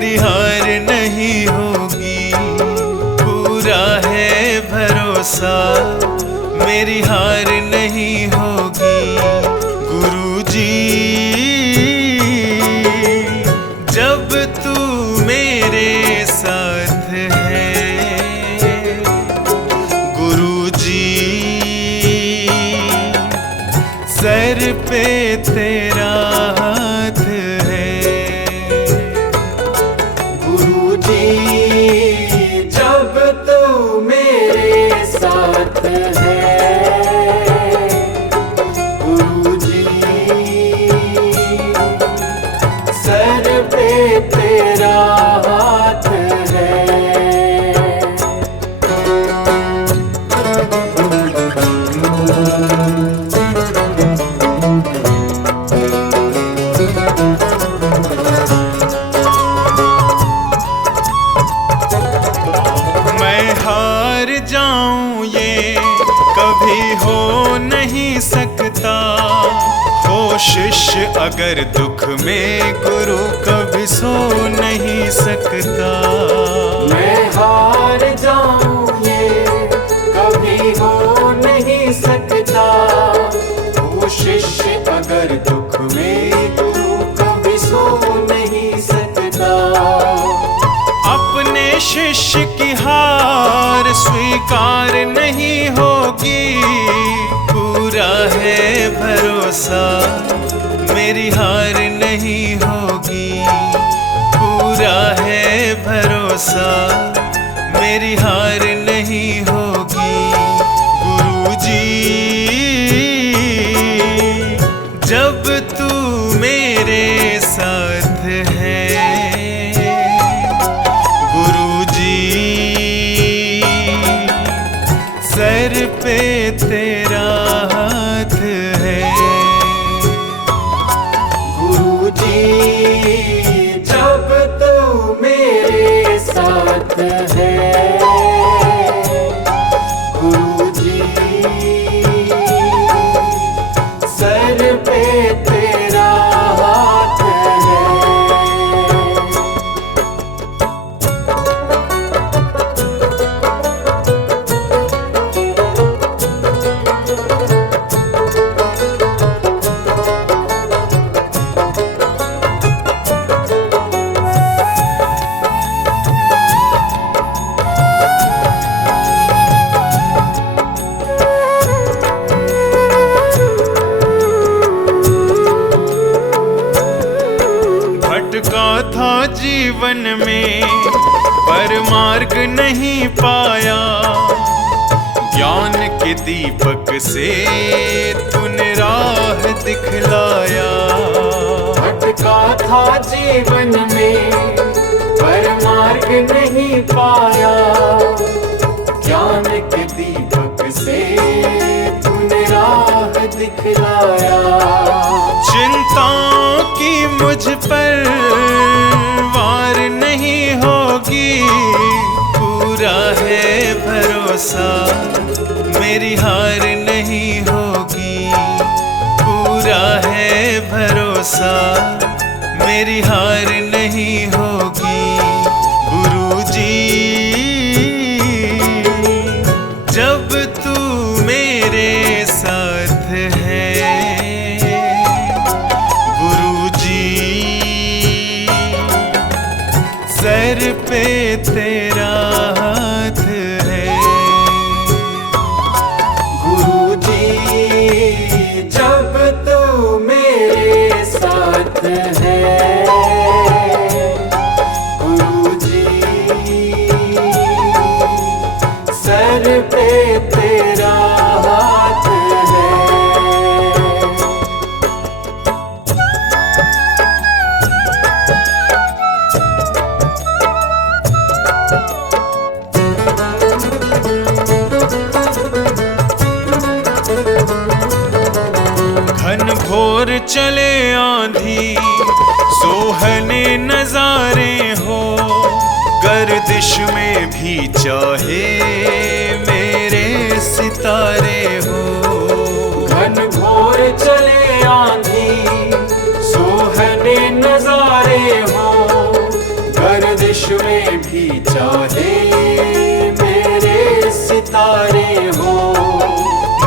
मेरी हार नहीं होगी, पूरा है भरोसा, मेरी हार नहीं होगी। गुरुजी जब तू मेरे साथ है, गुरुजी सर पे तेरा हाथ है। गुरुजी जब तू मेरे साथ है, गुरुजी सर पे तेरा हाथ है। मैं हार जाऊं ये कभी हो नहीं सकता, हो शिष्य अगर दुख में गुरु कभी सो नहीं सकता। मैं हार जाऊं ये कभी हो नहीं सकता, वो शिष्य अगर दुख में गुरु कभी सो नहीं सकता। अपने शिष्य की हार स्वीकार नहीं होगी, पूरा है भरोसा, मेरी हार नहीं होगी। पूरा है भरोसा, मेरी हार नहीं होगी। गुरुजी जब तू मेरे साथ है, गुरुजी सर पे तेरा हाथ है। गुरुजी जब तू मेरे साथ है, गुरुजी सर पे तेरा हाथ है। भटका था जीवन में पर मार्ग नहीं पाया, ज्ञान के दीपक से तूने राह दिखलाया। भटका था जीवन में पर मार्ग नहीं पाया, ज्ञान के दीपक से तूने राह दिखलाया। चिंताओं की मुझ पर वार नहीं होगी, पूरा है भरोसा, मेरी हार नहीं होगी। पूरा है भरोसा, मेरी हार नहीं होगी। गुरुजी जब तू मेरे साथ है, सर पे तेरा हाथ है। गुरुजी जब तू मेरे साथ है, गुरुजी सर पे तेरा हाथ है। घन घोर चले आंधी, सोहने नजारे हो, गर्दिश में भी चाहे मेरे सितारे हो। घन घोर चले आंधी, सोहने नजारे हो, गर्दिश में भी चाहे मेरे सितारे हो।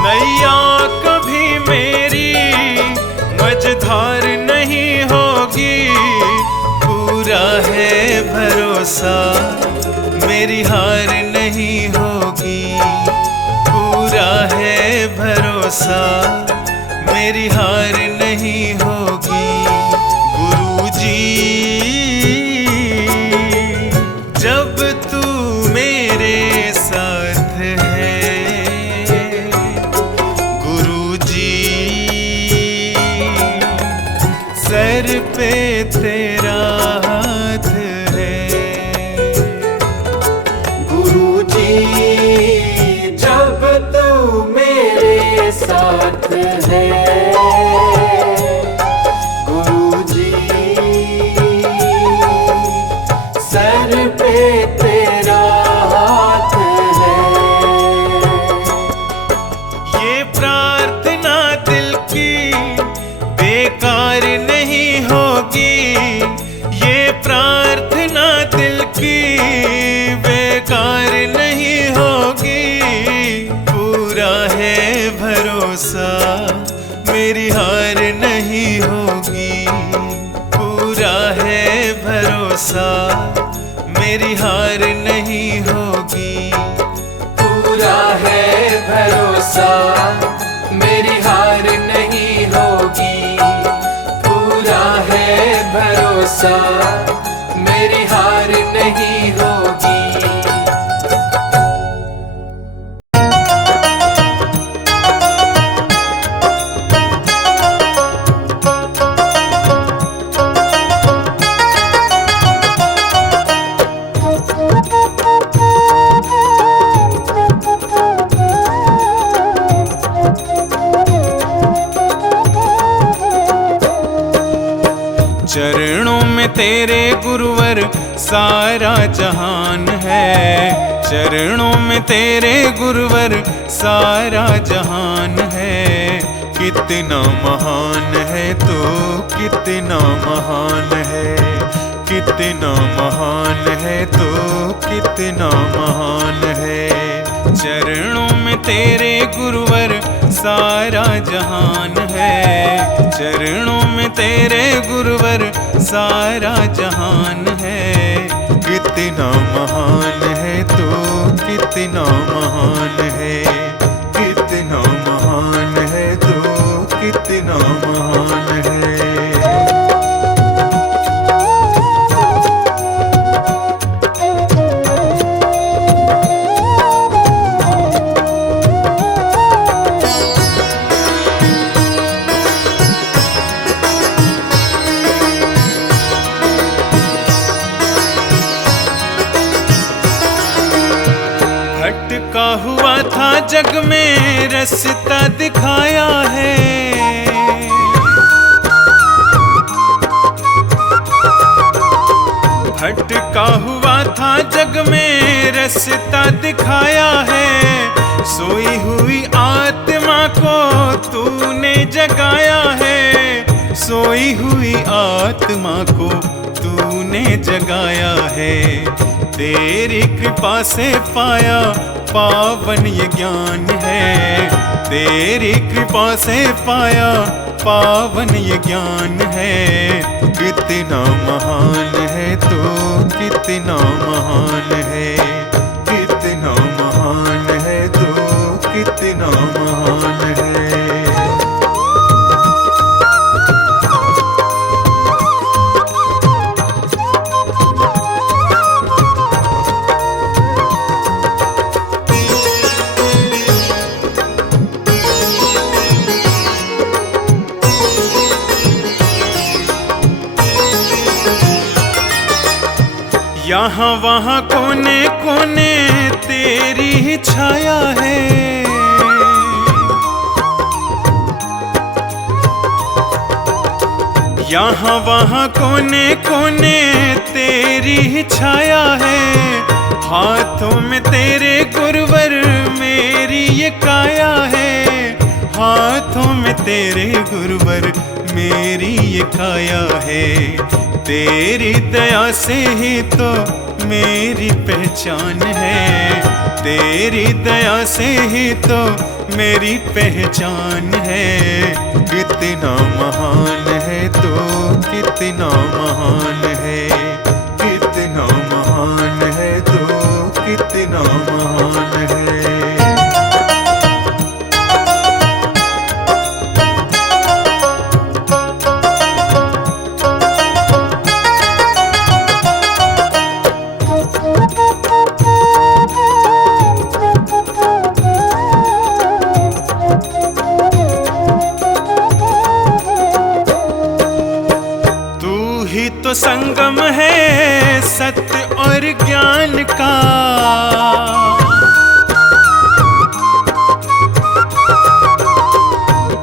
नैया कभी मेरी मझधार नहीं होगी, पूरा है भरोसा मेरी हार नहीं होगी, पूरा है भरोसा मेरी हार नहीं होगी। गुरुजी जब तू मेरे साथ है, गुरुजी सर पे तेरा हाथ है। गुरुजी जब तू मेरे साथ है, गुरुजी सर पे तेरा हाथ है। ये प्रार्थना दिल की बेकार नहीं होगी, ये प्रार्थना दिल की बेकार नहीं होगी, पूरा है भरोसा मेरी हार नहीं होगी, पूरा है भरोसा मेरी हार नहीं होगी, पूरा है भरोसा मेरी हार नहीं होगी, पूरा है भरोसा मेरी हार नहीं होगी। चरणों में तेरे गुरुवर सारा जहान है, चरणों में तेरे गुरुवर सारा जहान है। कितना महान है तो कितना महान है, कितना महान है तो कितना महान है। चरणों में तेरे गुरुवर सारा जहान है, चरणों में तेरे गुरुवर सारा जहान है। कितना महान है तो कितना महान है, कितना महान है तो कितना महान है। भटका हुआ था जग में रास्ता दिखाया है, भटका हुआ था जग में रास्ता दिखाया है। सोई हुई आत्मा को तूने जगाया है, सोई हुई आत्मा को तूने जगाया है। तेरी कृपा से पाया पावन ये ज्ञान है, तेरी कृपा से पाया पावन ये ज्ञान है। कितना महान है तो कितना महान है, कितना महान है तो कितना महान है। यहाँ वहाँ कोने कोने तेरी ही छाया है, यहाँ वहाँ कोने कोने तेरी ही छाया है। हाथों में तेरे गुरुवर मेरी ये काया है, हाथों में तेरे गुरुवर मेरी ये काया है। तेरी दया से ही तो मेरी पहचान है, तेरी दया से ही तो मेरी पहचान है। कितना महान है तो कितना महान है, कितना महान है तो कितना महान है। ही तो संगम है सत्य और ज्ञान का,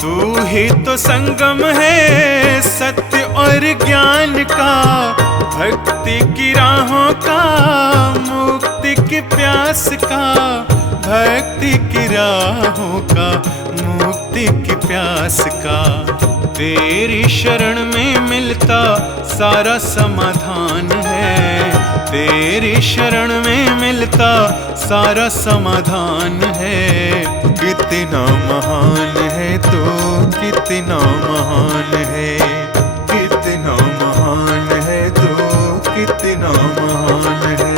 तू ही तो संगम है सत्य और ज्ञान का। भक्ति की राहों का, मुक्ति की प्यास का, भक्ति की राहों का, मुक्ति की प्यास का। तेरी शरण में मिलता सारा समाधान है, तेरी शरण में मिलता सारा समाधान है। कितना महान है तो कितना महान है, कितना महान है तो कितना महान है।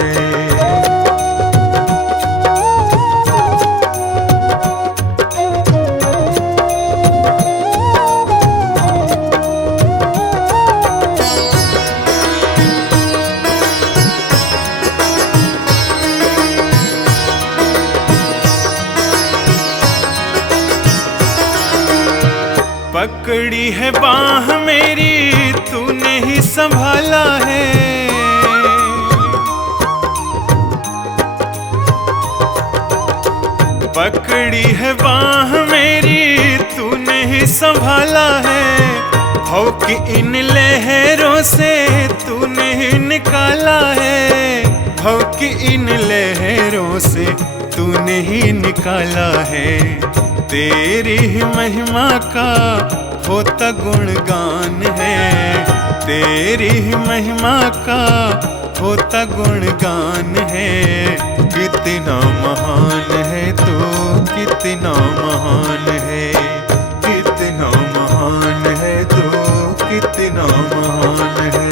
पकड़ी है बाह मेरी तूने ही संभाला है, पकड़ी है बाह मेरी तूने ही संभाला है। भव की इन लहरों से तूने ही निकाला है, भव की इन लहरों से तूने ही निकाला है। तेरी ही महिमा का होता गुणगान है, तेरी ही महिमा का होता गुणगान है। कितना महान है तो कितना महान है, कितना महान है तो कितना महान है।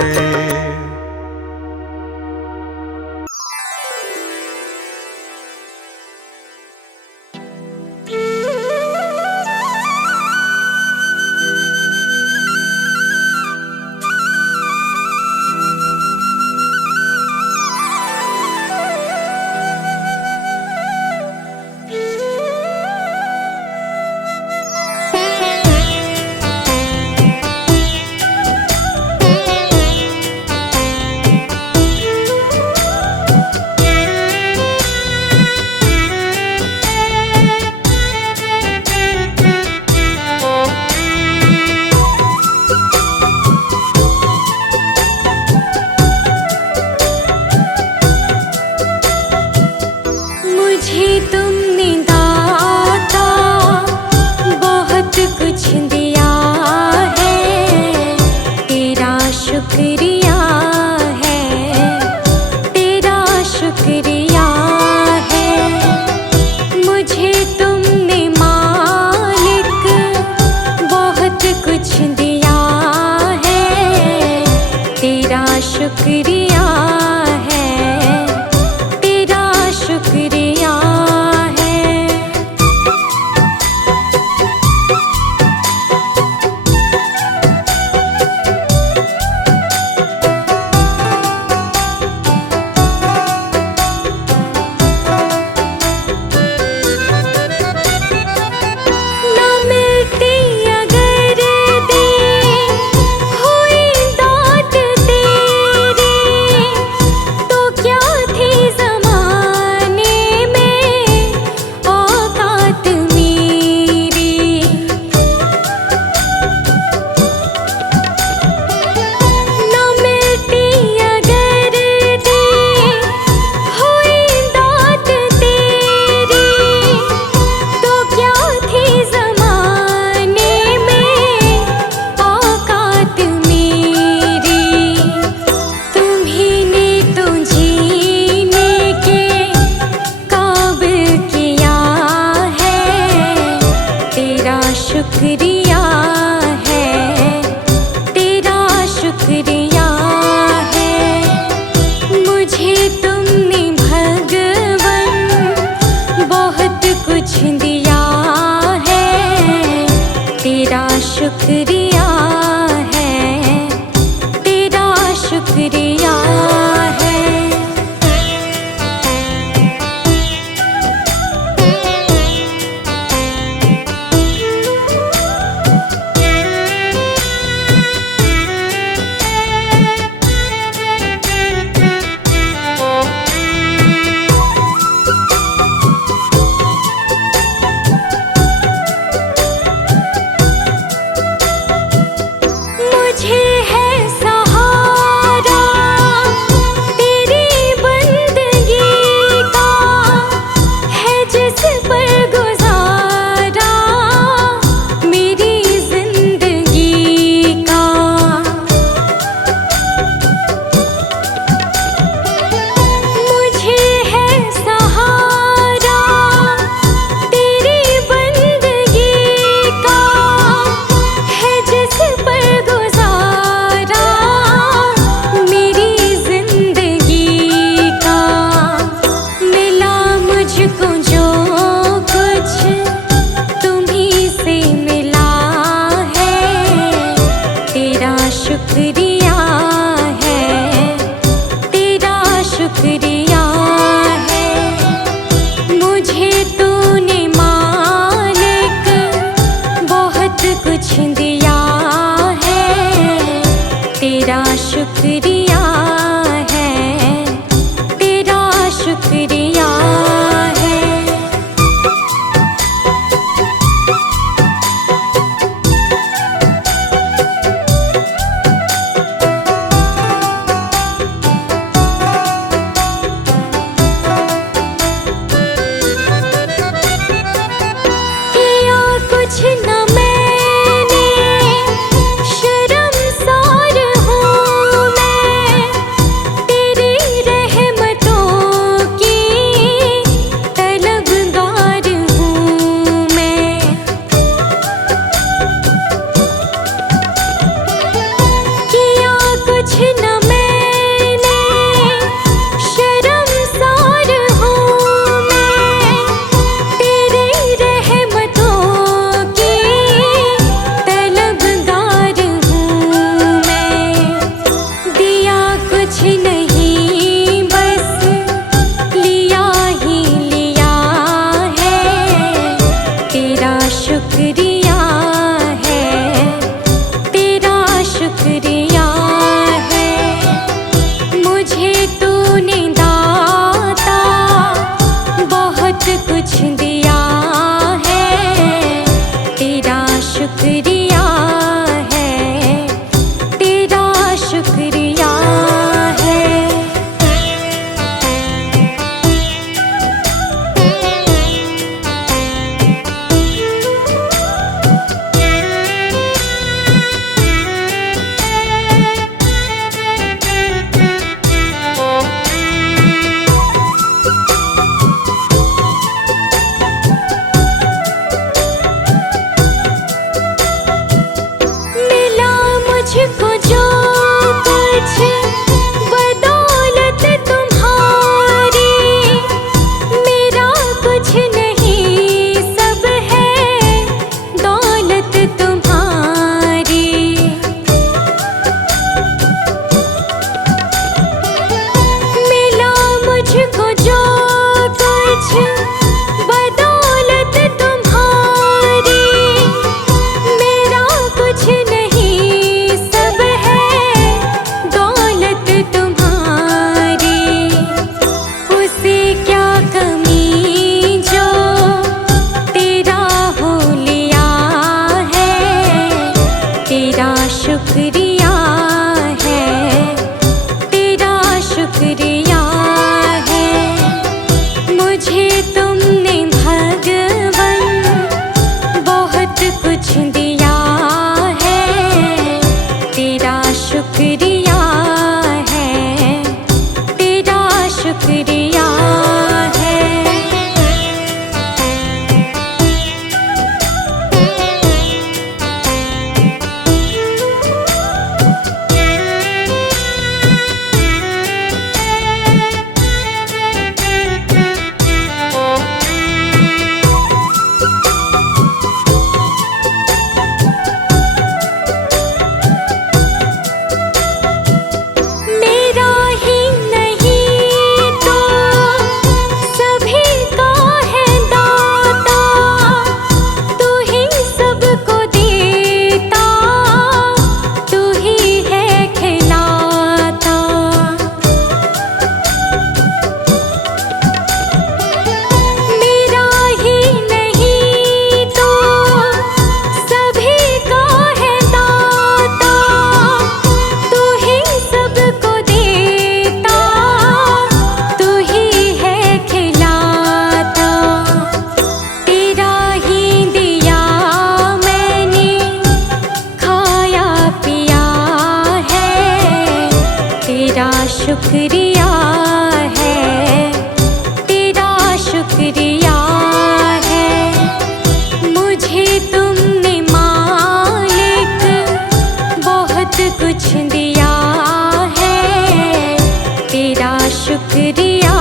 शुक्रिया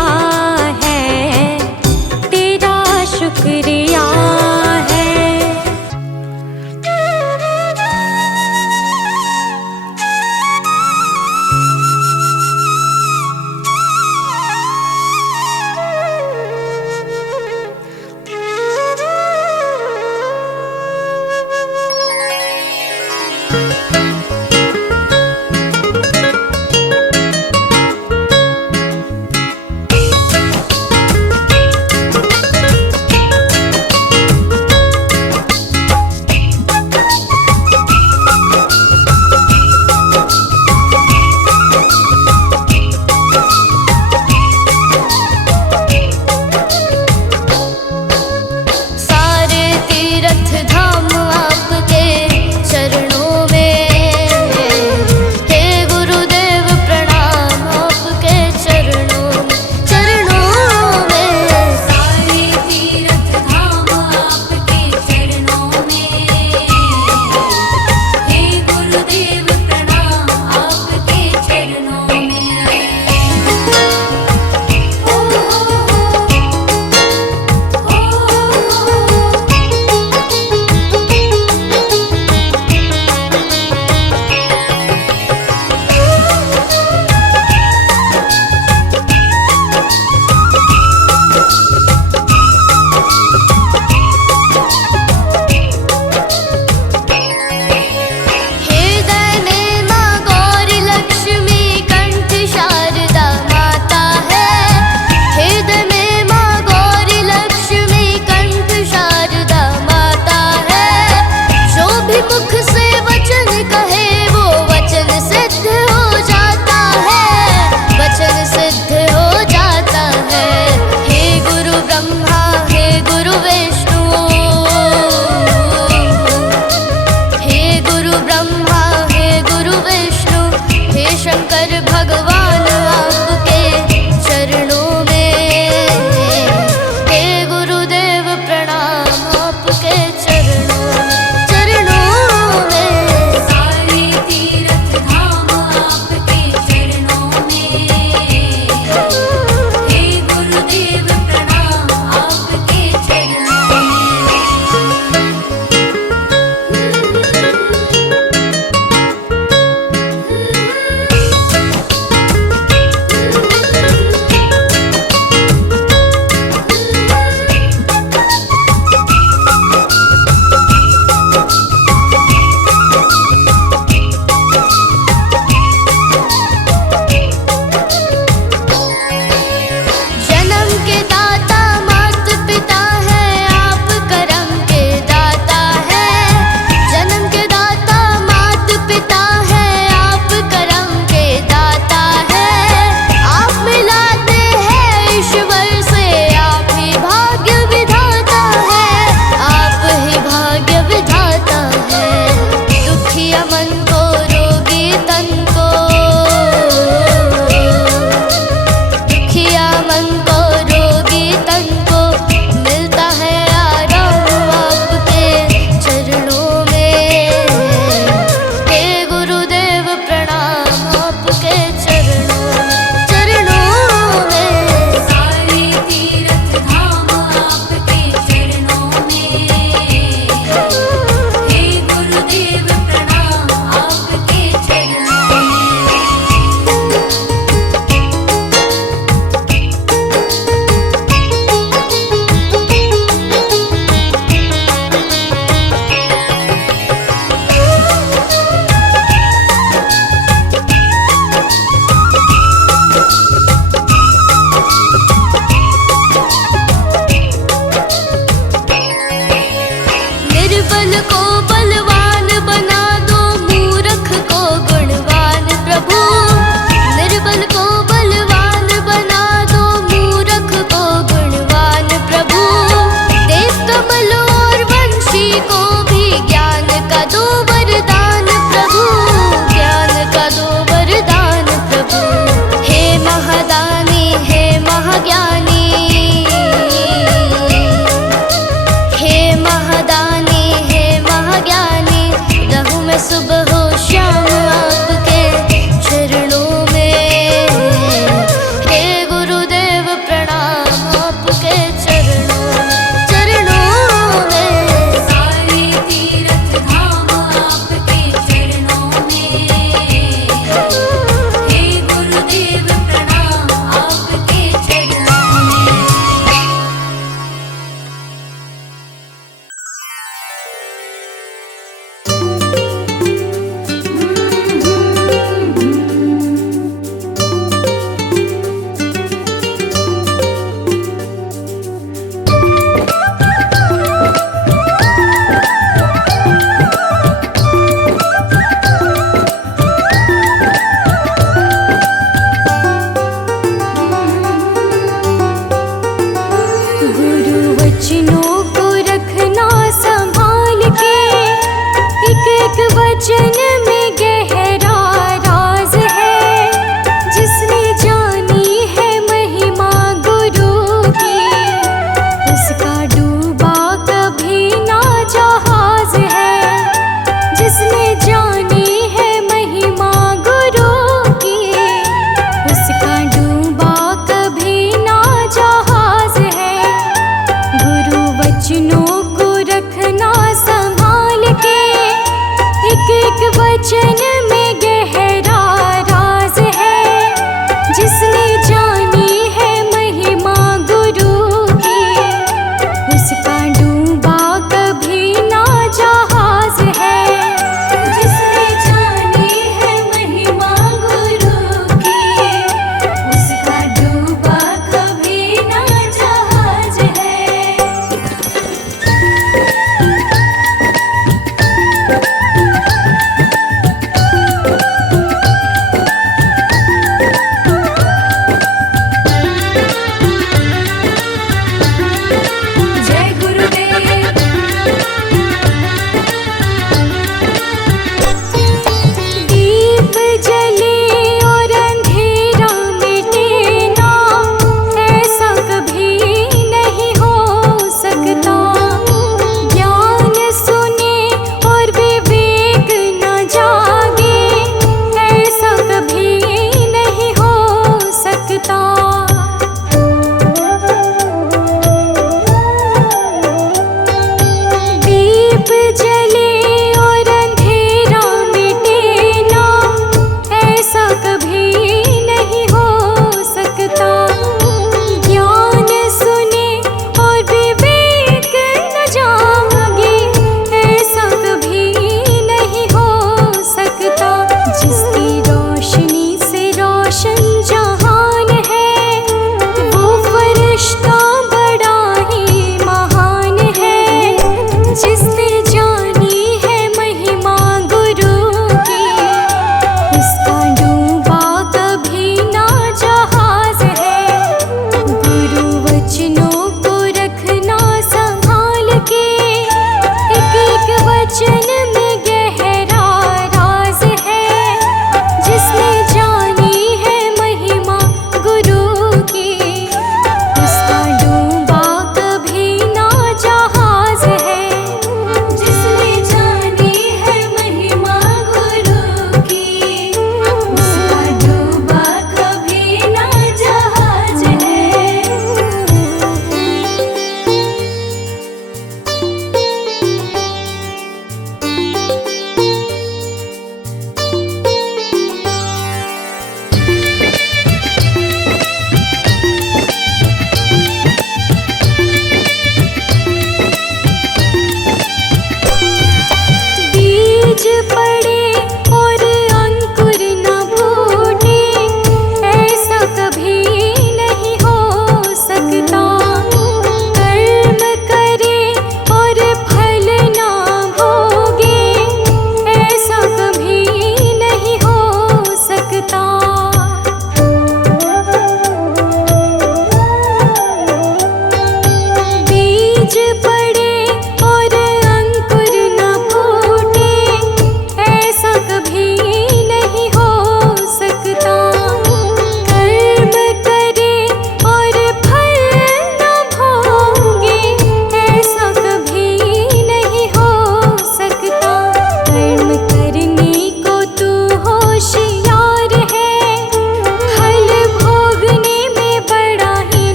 है, तेरा शुक्रिया है।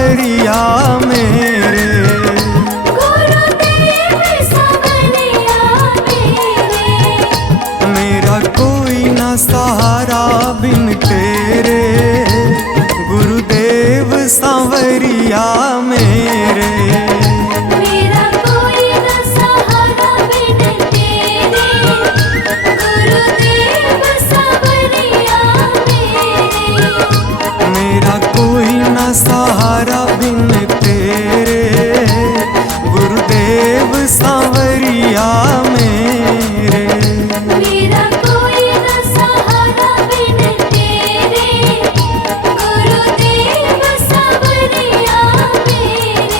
सांवरिया मेरे। गुरुदेव सांवरिया मेरे, मेरा कोई ना सहारा बिन तेरे, गुरुदेव सांवरिया मेरे। मेरा कोई न सहारा बिन तेरे, गुरुदेव सांवरिया मेरे। मेरा कोई ना सहारा बिन तेरे, गुरुदेव सांवरिया मेरे। मेरा कोई न सहारा बिन तेरे, गुरुदेव सांवरिया मेरे।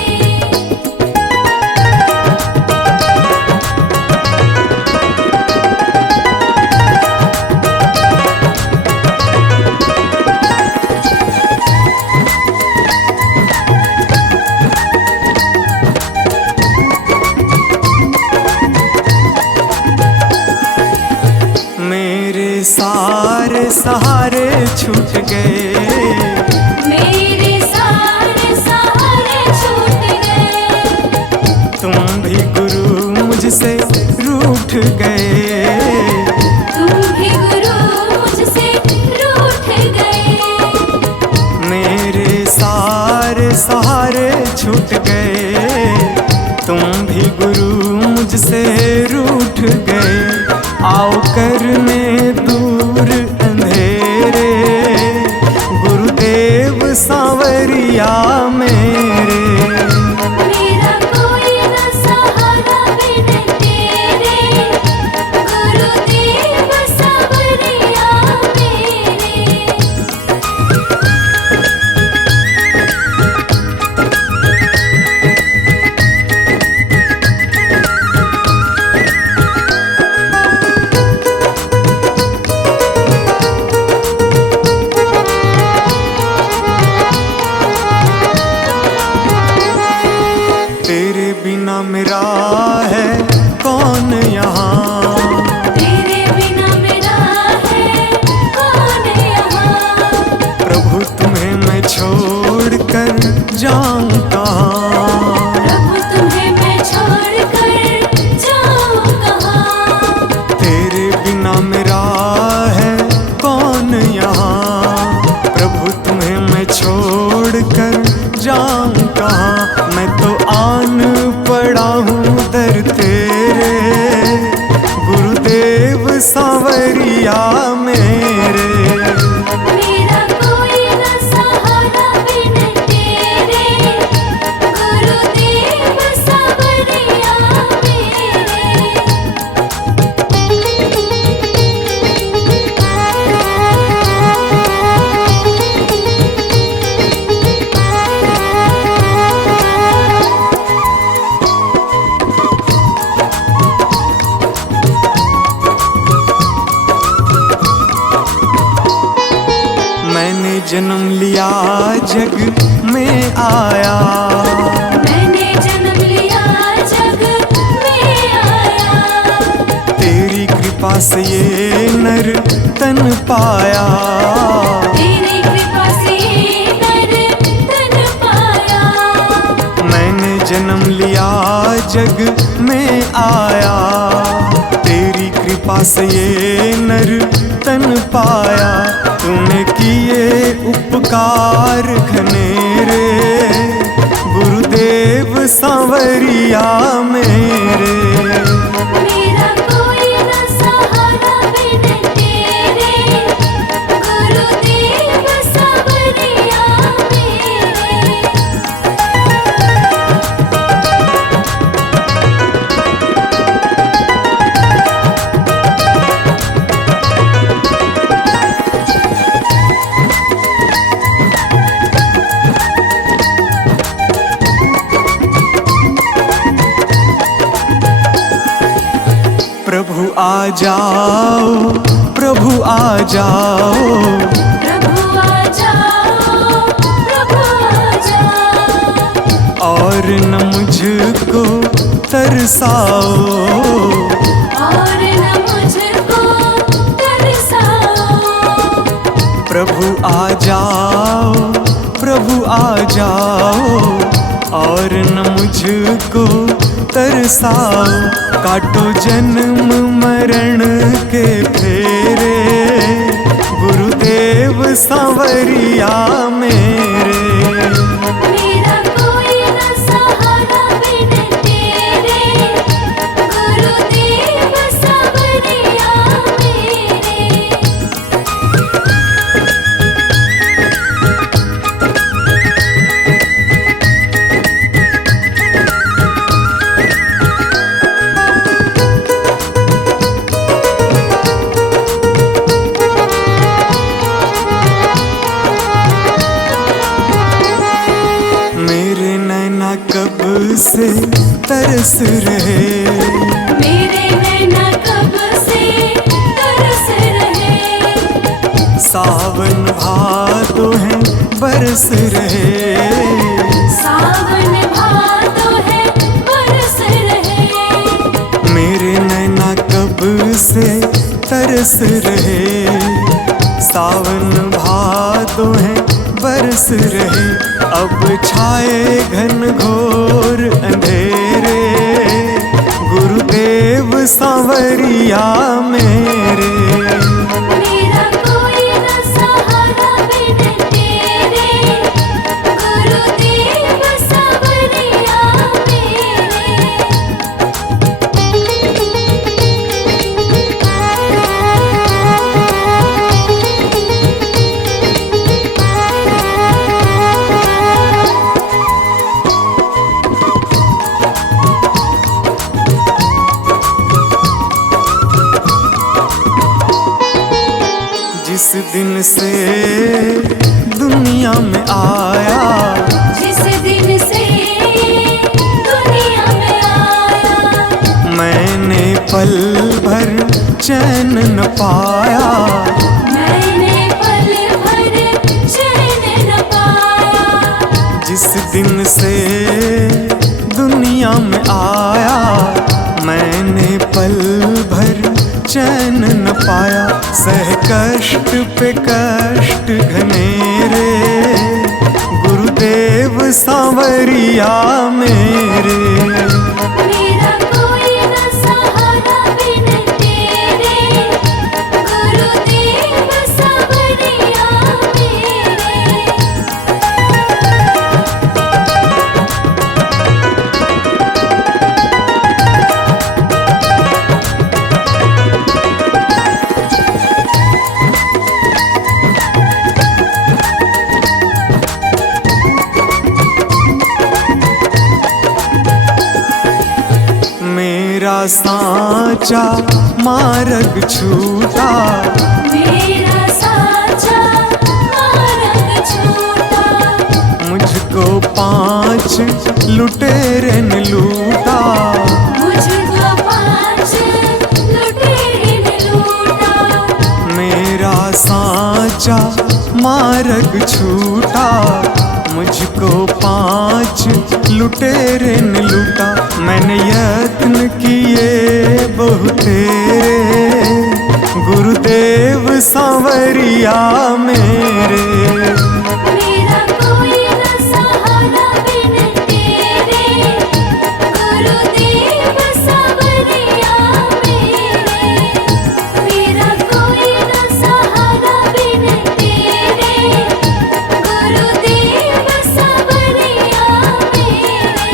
मेरे सारे सहारे छूट गए, मेरे सारे सहारे छूट गए। तुम भी गुरु मुझसे रूठ गए। तुम भी गुरु मुझसे रूठ गए। मेरे सारे सहारे छूट गए, तुम भी गुरु मुझसे रूठ गए। आओ करने दूर अंधेरे, गुरुदेव सांवरिया मेरे। मेरा कोई न सहारा बिन तेरे, गुरुदेव सांवरिया मेरे। तेरे बिना मेरा है कौन यहाँ, तेरे बिना मेरा है कौन यहाँ। प्रभु तुम्हें मैं छोड़ कर जाऊं कहाँ। प्रभु तुम्हें मैं छोड़ कर जाऊं कहाँ। तेरे बिना मेरा है कौन यहाँ, प्रभु तुम्हें मैं छोड़ कर जाऊं कहाँ। मैं तो आन पड़ा हूँ दर तेरे, गुरुदेव सांवरिया मेरे। मेरा कोई न सहारा बिन तेरे, गुरुदेव सांवरिया मेरे। मैंने जन्म लिया जग में आया, मैंने जन्म लिया जग में आया। तेरी कृपा से ये नर तन पाया। तेरी कृपा से नर तन पाया। मैंने जन्म लिया जग में आया, तेरी कृपा से ये नर तन पाया। तूने किए उपकार घनेरे, गुरुदेव सांवरिया मेरे। मेरा कोई न सहारा बिन तेरे, गुरुदेव सांवरिया मेरे। प्रभु आ जाओ, प्रभु आ जाओ, प्रभु आ जाओ, प्रभु आ जाओ। और न मुझको तरसाओ, और न मुझको तरसाओ। प्रभु आ जाओ, प्रभु आ जाओ और न मुझको तरसाओ। काटो जन्म मरण के फेरे, गुरुदेव सांवरिया मेरे। मेरा कोई न सहारा बिन तेरे, गुरुदेव सांवरिया मेरे। मेरे नैना कब से तरस रहे, मेरे नैना कब से तरस रहे। सावन भादो है बरस रहे। सावन भादो है बरस रहे। मेरे नैना कब से तरस रहे, सावन भादो है बरस रहे। अब छाए घन घोर अंधेरे, गुरुदेव सांवरिया मेरे। मेरा कोई न सहारा बिन तेरे, गुरुदेव सांवरिया जिस दिन से दुनिया में आया, जिस दिन से दुनिया में आया। मैंने पल भर चैन न पाया। मैंने पल भर चैन न पाया। जिस दिन से दुनिया में आया, मैंने पल भर चैन न पाया। सह कष्ट पे कष्ट घनेरे, गुरुदेव सांवरिया मेरे। मेरा कोई न सहारा बिन तेरे, गुरुदेव सांवरिया मेरे। मेरा साचा मार्ग छूटा, मेरा साचा मार्ग छूटा। मुझको 5 लुटेरे ने लूटा। मुझको 5 लुटेरे ने लूटा। मेरा साचा मार्ग छूटा, मुझको 5 लुटेरे ने लूटा। मैंने यत्न किए बहुतेरे, गुरुदेव सांवरिया मेरे। मेरा कोई न सहारा बिन तेरे, गुरुदेव सांवरिया मेरे। मेरा कोई न सहारा बिन तेरे, गुरुदेव सांवरिया मेरे।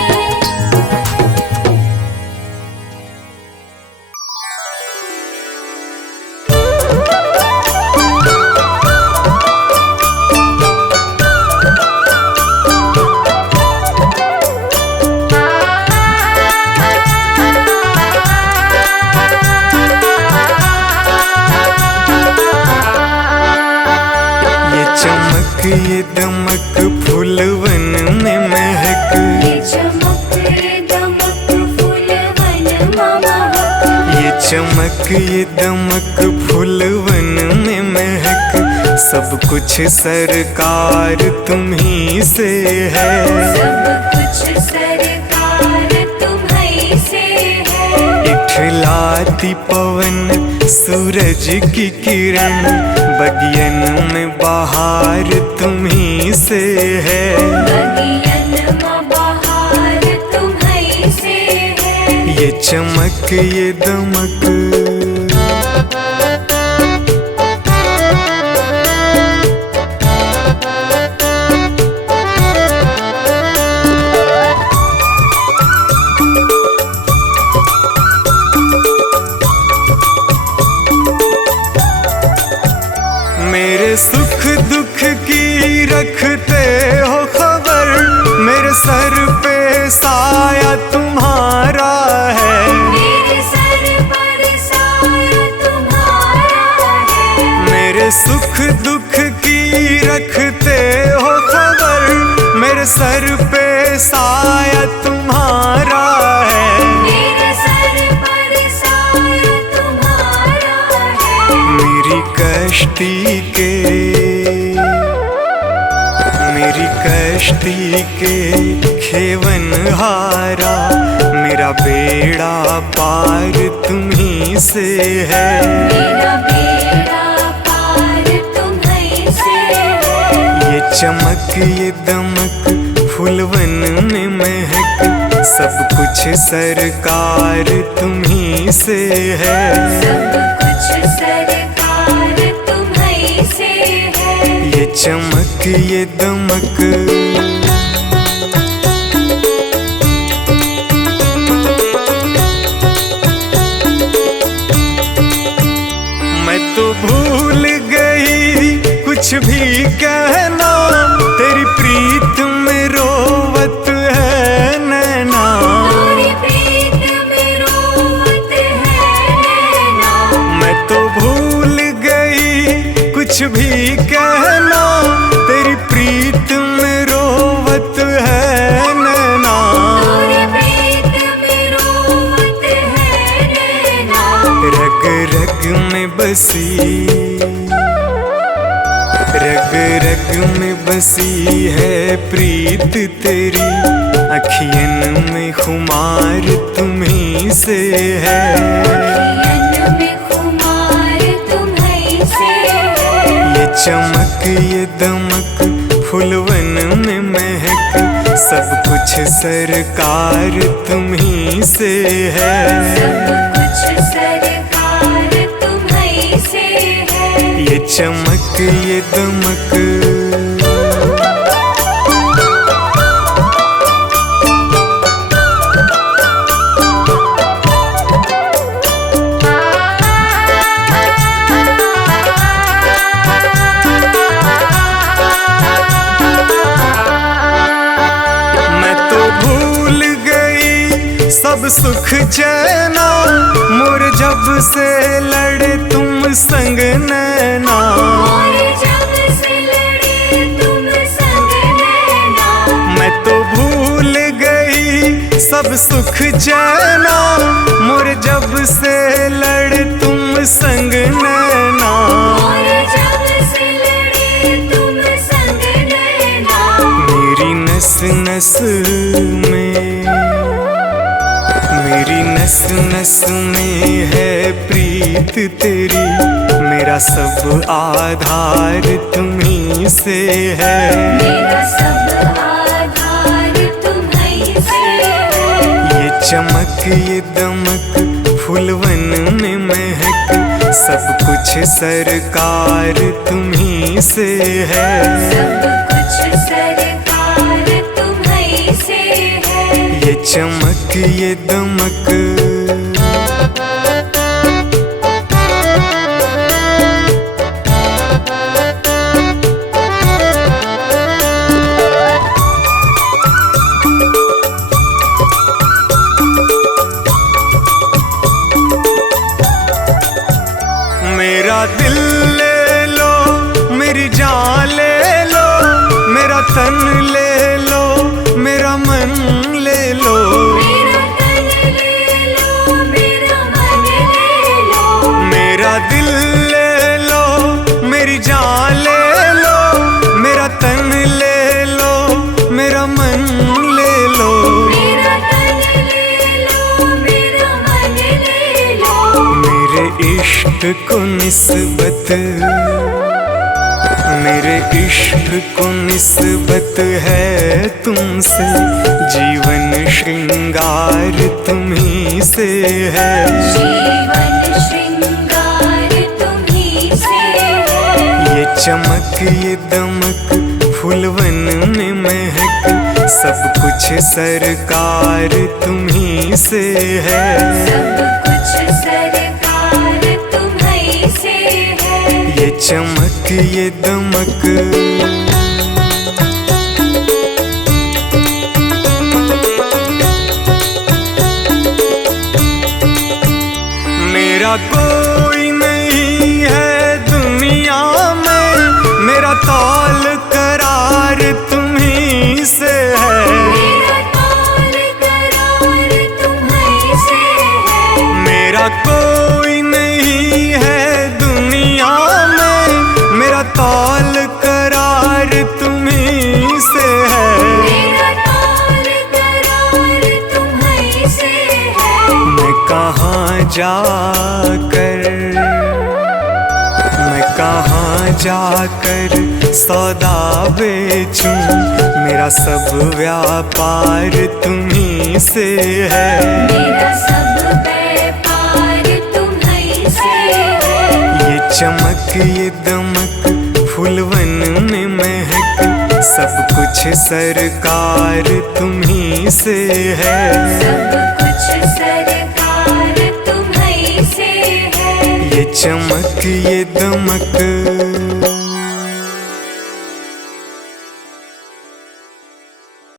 ये दमक फूलवन में महक, ये चमक दमक फूलवन महक। ये चमक ये दमक फूलवन में महक। सब कुछ सरकार तुम्ही से है, सब कुछ सरकार तुम्हीं से है। इठलाती पवन सूरज की किरण, बगियन में बहार तुम्ही से है। बगियन में बहार तुम्हीं से है। ये चमक ये दमक मेरे सुख दुख की रखते हो खबर, मेरे सर पे साया तुम्हारा है। मेरे सर पर साया तुम्हारा है। मेरे सुख दुख की रखते हो खबर, मेरे सर पे साया तुम्हारा है। मेरे सर पर साया तुम्हारा है। मेरी कश्ती के खेवन हारा, मेरा बेड़ा पार तुम्ही से है। मेरा बेड़ा पार तुम्हीं से है। ये चमक ये दमक फूलवन में महक, सब कुछ सरकार तुम्ही से है। सब कुछ सरकार तुम्हीं से है। ये चमक ये दमक मैं तो भूल गई कुछ भी कहना, तेरी प्रीत में रोवत है नैना। तेरी प्रीत में रोवत है नैना। मैं तो भूल गई कुछ भी कहना, तेरी प्रीत में रोवत है नैना। तेरी प्रीत में रोवत है नैना। रग रग में बसी, रग रग में बसी है प्रीत तेरी, अखियन में खुमार तुम्ही से है। अखियन में खुमार तुम्हीं से है। ये चमक ये दमक फूलवन में महक, सब कुछ सरकार तुम्ही से है। सब कुछ सरकार तुम्हीं से है। ये चमक ये दमक सब सुख चैना, मोर जब से लड़े तुम संग नैना। और जब से लड़े तुम संग नैना। मैं तो भूल गई सब सुख चैना, मोर जब से लड़े तुम संग नैना। और जब से लड़े तुम संग नैना। मेरी नस नस में, मेरी नस नस में है प्रीत तेरी, मेरा सब आधार तुम्ही से है। मेरा सब आधार तुम्हीं से है। ये चमक ये दमक फूलवन में महक, सब कुछ सरकार तुम्ही से है। सब कुछ सरकार तुम्हीं से है। ये चमक ये दमक मेरा दिल ले लो, मेरी जान ले लो, मेरा तन ले लो, मेरा मन ले लो। मेरा तन ले लो, मेरा मन ले लो। मेरा दिल ले लो, मेरी जान ले लो, मेरा तन ले लो, मेरा मन ले लो। मेरा तन ले लो, मेरा मन ले लो। मेरे इश्क इश्क को निस्बत, मेरे इश्क को निस्बत है तुमसे, जीवन श्रृंगार तुम्ही से है। जीवन श्रृंगार तुम्ही से है। ये चमक ये दमक फूलवन में महक, सब कुछ सरकार तुम्ही से है। सब कुछ सरकार तुम्ही से है। ये चमक ये दमक मेरा कोई नहीं है दुनिया में, मेरा तौल करार तुम्ही से है। मेरा ताल करार तुम्ही से है। मेरा कोई नहीं है दुनिया में, मेरा तौल करार तुम्ही से है। मेरा ताल करार तुम्ही से है। मैं कहाँ जाकर, मैं कहाँ जाकर सौदा बेचूं, मेरा सब व्यापार तुम्ही से है। मेरा सब व्यापार तुम्ही से है। ये चमक ये दमक फूलवन में महक, सब कुछ सरकार तुम्ही से है। सब कुछ सरकार तुम्ही से है। ये चमक ये दमक